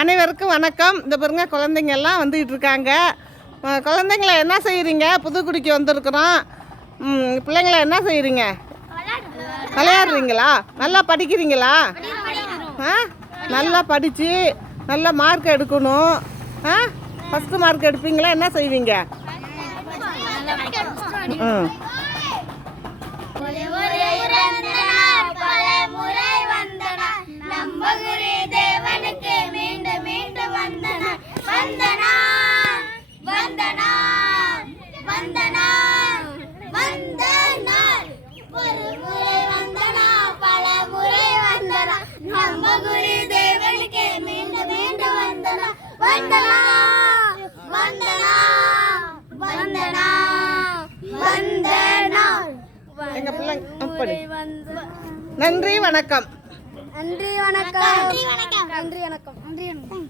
அனைவருக்கும் வணக்கம். இந்த பாருங்க குழந்தைங்க எல்லாம் வந்துகிட்டு இருக்காங்க. குழந்தைங்கள என்ன செய்கிறீங்க? புதுக்குடிக்கு வந்திருக்கிறோம். பிள்ளைங்கள என்ன செய்கிறீங்க? விளையாடுறீங்களா? நல்லா படிக்கிறீங்களா? நல்லா படித்து நல்லா மார்க் எடுக்கணும். ஃபஸ்ட்டு மார்க் எடுப்பீங்களா? என்ன செய்வீங்க? எங்க பிள்ளைங்க அப்படி நன்றி வணக்கம். நன்றி வணக்கம். நன்றி வணக்கம். நன்றி வணக்கம். நன்றி வணக்கம்.